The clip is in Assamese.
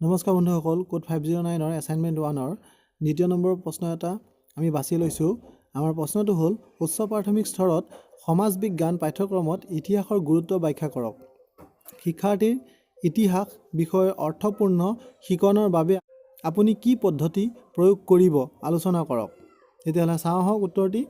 নমস্কাৰ বন্ধুসকল, কোড 509 এছাইনমেণ্ট 1 দ্বিতীয় নম্বৰ প্ৰশ্ন এটা আমি বাছি লৈছোঁ। আমাৰ প্ৰশ্নটো হ'ল উচ্চ প্ৰাথমিক স্তৰত সমাজ বিজ্ঞান পাঠ্যক্ৰমত ইতিহাসৰ গুৰুত্ব ব্যাখ্যা কৰক। শিক্ষাৰ্থীৰ ইতিহাস বিষয়ৰ অৰ্থপূৰ্ণ শিকনৰ বাবে আপুনি কি পদ্ধতি প্ৰয়োগ কৰিব আলোচনা কৰক। তেতিয়াহ'লে চাওঁ আহক উত্তৰটি।